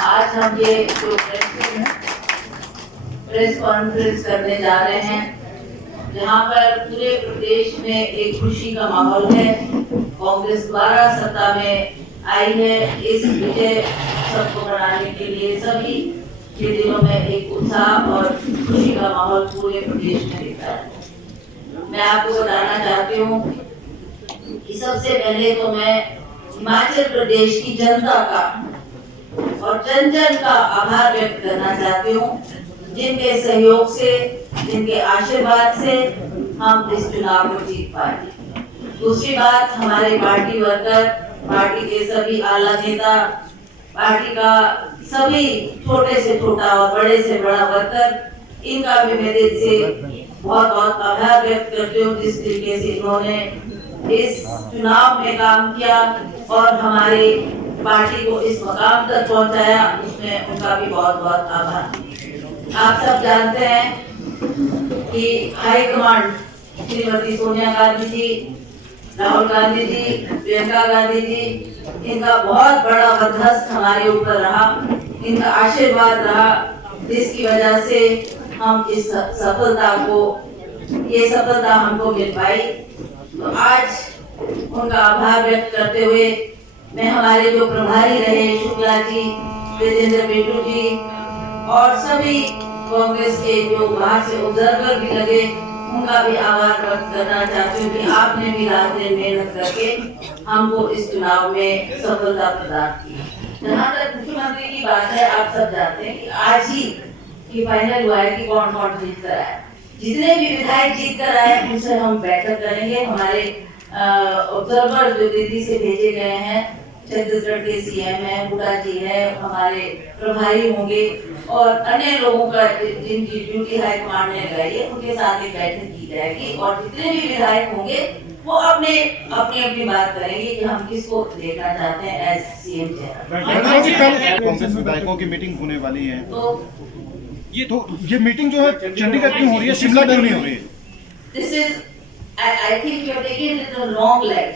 आज हम ये जो प्रेस कॉन्फ्रेंस करने जा रहे हैं, जहाँ पर पूरे प्रदेश में एक खुशी का माहौल है। कांग्रेस द्वारा सत्ता में आई है। इस विजय सबको मनाने के लिए सभी के दिलों में एक उत्साह और खुशी का माहौल पूरे प्रदेश में दिखता है। मैं आपको बताना चाहती हूँ कि सबसे पहले तो मैं हिमाचल प्रदेश की जनता का और जन जन का आभार व्यक्त करना चाहती हूँ, जिनके सहयोग से, जिनके आशीर्वाद से हम इस चुनाव को जीत पाए। दूसरी बात, हमारे पार्टी वर्कर, पार्टी के सभी आला नेता, पार्टी का सभी छोटे से छोटा और बड़े से बड़ा वर्कर, इनका भी मैं दिल से बहुत बहुत आभार व्यक्त करती हूँ, जिस तरीके से इन्होंने इस चुनाव में काम किया और हमारे पार्टी को इस मकाम तक पहुंचाया, उसमें उनका भी बहुत बहुत आभार। आप सब जानते हैं कि हाईकमांड श्रीमती सोनिया गांधी जी, राहुल गांधी जी, प्रियंका गांधी जी, इनका बहुत बड़ा बंदोबस्त हमारे ऊपर रहा, इनका आशीर्वाद रहा, जिसकी वजह से हम इस ये सफलता हमको मिल पाई। तो आज उनका आभार व्यक्त करते हुए मैं हमारे जो प्रभारी रहे, शुक्ला जी, तेजेंद्र बेटू जी और सभी कांग्रेस के जो बाहर से ऑब्जर्वर भी लगे, उनका भी आभार व्यक्त करना चाहती हूँ कि आपने भी रात दिन मेहनत करके हमको इस चुनाव में सफलता प्रदान की। जहाँ तक मुख्यमंत्री की बात है, आप सब जानते हैं कि आज ही की फाइनल हुआ है कि कौन कौन जीत कर आया। जितने भी विधायक जीत कर आए उनसे हम बैठक करेंगे। हमारे ऑब्जर्वर जो दिल्ली से भेजे गए हैं, छत्तीसगढ़ के सीएम है, हुडा जी है, हमारे प्रभारी होंगे और अन्य लोगों का जिनकी ड्यूटी हाईकमांड ने लगाई है, उनके साथ एक बैठक की जाएगी और जितने भी विधायक होंगे वो अपनी बात करेंगे कि हम किसको देखना चाहते हैं एज सीएम चेहरा। कांग्रेस विधायकों की मीटिंग होने वाली है, तो ये मीटिंग जो है चंडीगढ़ क्यों हो रही है, शिमला क्यों नहीं हो रही है? This is, I think you have taken it on long line.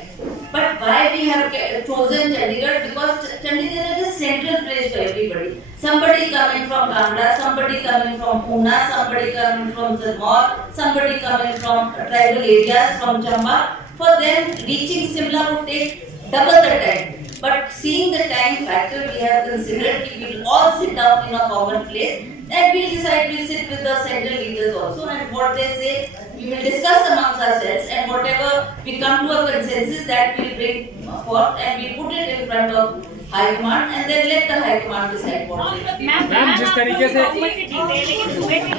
But why we have chosen Chandigarh? Because Chandigarh is a central place for everybody. Somebody coming from Kangra, somebody coming from Pune, somebody coming from Sirmaur, somebody coming from tribal areas, from Chamba. For them, reaching Shimla would take double the time. But seeing the time factor, we have considered we will all sit down in a common place and we'll decide, we'll sit with the central leaders also, and what they say, we will discuss amongst ourselves, and whatever we come to a consensus, that we'll bring forth and we'll put it in front of High Command and then let the High Command decide what it is. Ma'am जिस तरीके से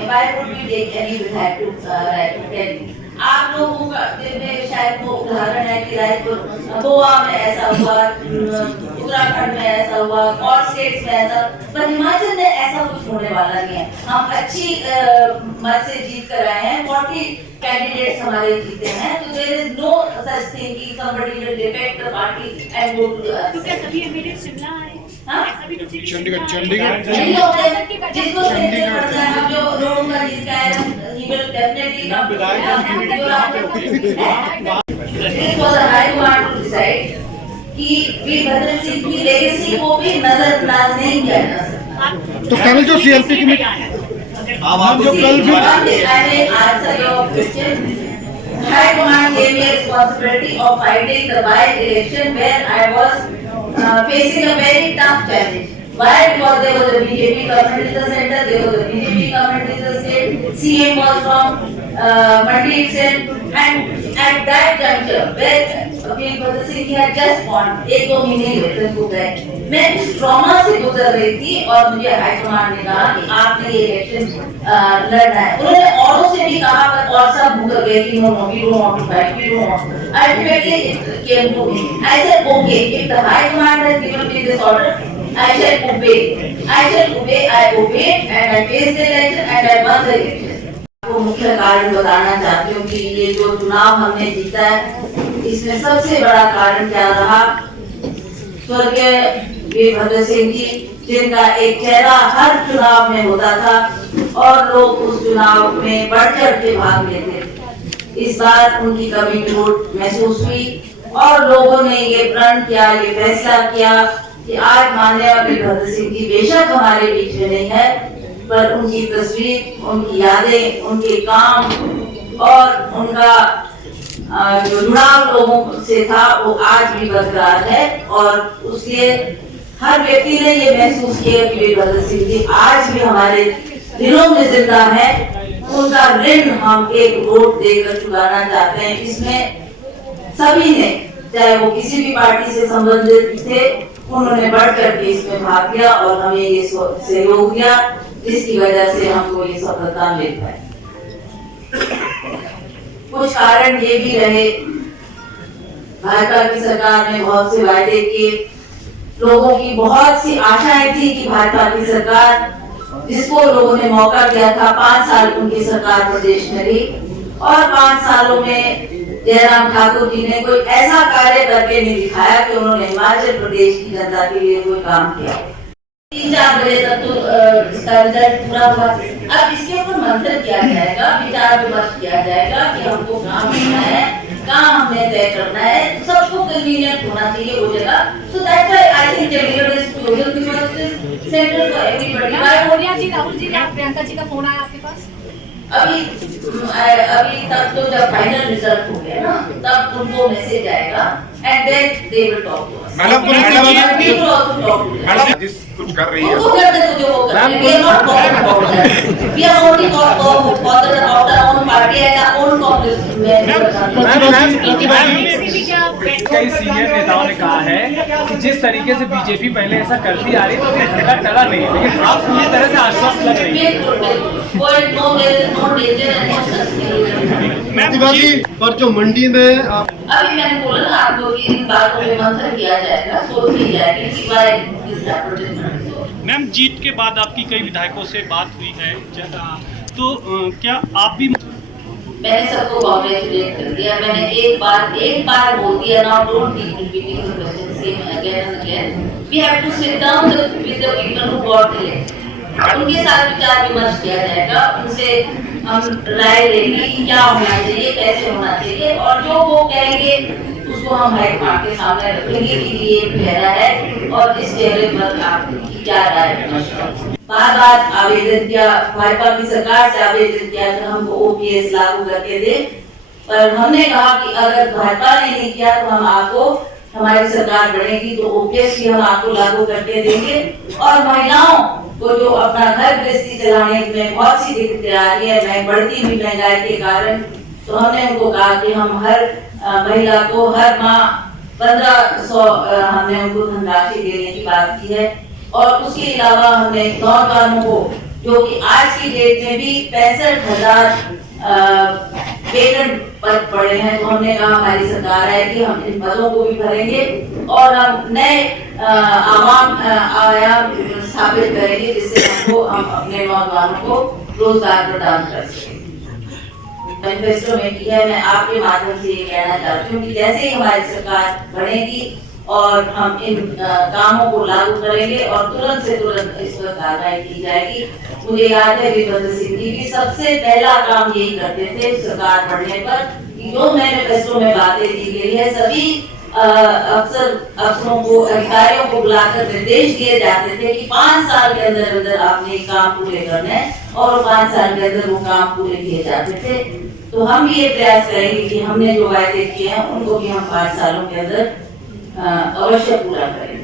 Why would we take any विधायक to tell you? आप लोगों का जिनमें शायद वो उदाहरण है कि रायपुर, गोवा में ऐसा हुआ, उत्तराखंड में ऐसा हुआ और स्टेट्स में ऐसा, पर हिमाचल में ऐसा कुछ होने वाला नहीं है। हम अच्छी मत से जीत कर आए हैं, 40 कैंडिडेट्स हमारे जीते हैं, तो there is no such thing कि somebody will defect the party and go to the other. तो क्या सभी एमएलए शिमला आए? चंडीगढ़ जिसको चंडीगढ़ पड़ता है, जो रोड का जीत का है, he will definitely not be It was a high command to decide कि वीरभद्र सिंह की लेगेसी को भी नजरअंदाज नहीं किया जा सकता। तो कल जो सीएलपी की मीटिंग, आप जो कल High command gave me a responsibility of fighting the by-election where I was facing a very tough challenge. Why? Because there was a BJP government in the center, there was a BJP government in the state, CM was from Mandi itself, and at that juncture where Virbhadra Singh had just won, 1-2 महीने election को गए, मैं उस trauma से गुजर रही थी और मुझे हाईकमांड ने कहा कि आपने ये इलेक्शन लड़ना है। उन्होंने औरों से भी कहा, पर और सब मुकर गए कि no, we don't want to fight, we don't want to. Ultimately it came to me. I said, okay, if the high command has given me this order, I shall obey. I obeyed and I faced the election and I won the election. आपको मुख्य कारण बताना चाहती हूँ कि ये जो चुनाव हमने जीता है, इसमें सबसे बड़ा कारण क्या रहा? स्वर्गीय वीरभद्र सिंह जी, जिनका एक चेहरा हर चुनाव में होता था और लोग उस चुनाव में बढ़ चढ़ के भाग लेते थे। इस बार उनकी कमी चोट महसूस हुई और लोगों ने ये प्रण किया, ये फैसला किया कि आज माननीय वीरभद्र सिंह जी बेशक हमारे बीच में नहीं है, पर उनकी तस्वीर, उनकी यादें, उनके काम और उनका जो जुड़ाव लोगों से था वो आज भी बरकरार है। और उसलिए हर व्यक्ति ने ये महसूस किया कि वीरभद्र सिंह जी आज भी हमारे दिलों में जिंदा है। उनका ऋण हम एक वोट देकर चुकाना चाहते हैं। इसमें सभी ने, चाहे वो किसी भी पार्टी से संबंधित थे, उन्होंने बढ़ करके इसमें भाग लिया और हमें ये सहयोग दिया, जिसकी वजह से हमको ये सफलता मिल पाई। कुछ कारण ये भी रहे, भाजपा की सरकार ने बहुत से वायदे किए, लोगों की बहुत सी आशाएं थी कि भाजपा की सरकार, जिसको लोगों ने मौका दिया था, 5 साल उनकी सरकार प्रदेश में रही और 5 सालों में जयराम ठाकुर जी ने कोई ऐसा कार्य करके नहीं दिखाया कि उन्होंने हिमाचल प्रदेश की जनता के लिए कोई काम किया। 3-4 बजे तक तो इसका रिजल्ट पूरा हुआ। अब इसके ऊपर मंथन किया जाएगा, विचार विमर्श किया जाएगा कि हमको काम करना है, काम हमने तय करना है, सबको कन्वीनियंट होना चाहिए वो जगह। So that's why I think Chandigarh is chosen because it is centre for everybody. Moriya ji, Rahul ji, Priyanka ji का फोन आया आपके पास? अभी तक तो जब फाइनल रिजल्ट हो गया ना, तब उनको मैसेज आएगा and then they will talk to us. Madam जिस कुछ कर रही है उनको करते तो जो वो कर रहे हैं, we are not bothered about that. We are only bothered about our own party and our own Congress. कई सीनियर नेताओं ने कहा है कि जिस तरीके से बीजेपी पहले ऐसा करती आ रही है तो अभी झटका टला नहीं है, लेकिन आप पूरी तरह से आश्वस्त लग रही है। प्रतिभा जी, पर जो मंडी में अभी मैंने बोला ना आपको कि इन बातों पे मंथन किया जाएगा, सोच की जाएगी कि why this happened. मैम, जीत के बाद आपकी कई विधायकों से बात हुई है, तो क्या आप भी? मैंने सबको कॉन्ग्रेचुलेट कर दिया। मैंने एक बार बोल दिया, now don't keep repeating the question same again and again. We have to sit down with the people who got elected. उनके साथ विचार विमर्श किया जाएगा, उनसे हम राय लेंगे कि क्या होना चाहिए, कैसे होना चाहिए, और जो वो कहेंगे उसको हम हाईकमांड के सामने रखेंगे कि ये चेहरा है और इस चेहरे पर आपकी क्या राय है। बार आवेदन किया, भाजपा की सरकार से आवेदन किया कि हमको ओपीएस लागू करके दे, पर हमने कहा कि अगर भाजपा ने नहीं किया तो हम आपको, हमारी सरकार बढ़ेगी तो ओपीएस भी हम आपको लागू करके देंगे। और महिलाओं को जो अपना घर गृहस्थी चलाने में बहुत सी दिक्कतें आ रही है, बढ़ती हुई महंगाई के कारण, तो हमने उनको कहा कि हम हर महिला को हर माह 1500 हमने उनको धनराशि देने की बात की है। और उसके अलावा हमने नौजवानों को, जो कि आज की डेट में भी 65,000 वेतन पद पड़े हैं, तो हमने कहा हमारी सरकार है कि हम इन पदों को भी भरेंगे और हम नए आयाम स्थापित करेंगे, जिससे हम अपने नौजवानों को रोजगार प्रदान कर सकें। मैनिफेस्टो में किया है। मैं आपके माध्यम से ये कहना चाहती हूँ कि जैसे ही हमारी सरकार बढ़ेगी और हम इन कामों को लागू करेंगे और तुरंत से तुरंत इस पर कार्रवाई की जाएगी। मुझे याद है वीरभद्र सिंह जी भी सबसे पहला काम यही करते थे सरकार बढ़ने पर, कि जो मैनिफेस्टो में बातें दी गई है, सभी अफसरों को, अधिकारियों को बुलाकर निर्देश दिए जाते थे कि 5 साल के अंदर अंदर आपने काम पूरे करने हैं, और 5 साल के अंदर वो काम पूरे किए जाते थे। तो हम भी ये प्रयास करेंगे कि हमने जो वायदे किए हैं उनको भी हम 5 सालों के अंदर अवश्य पूरा करेंगे।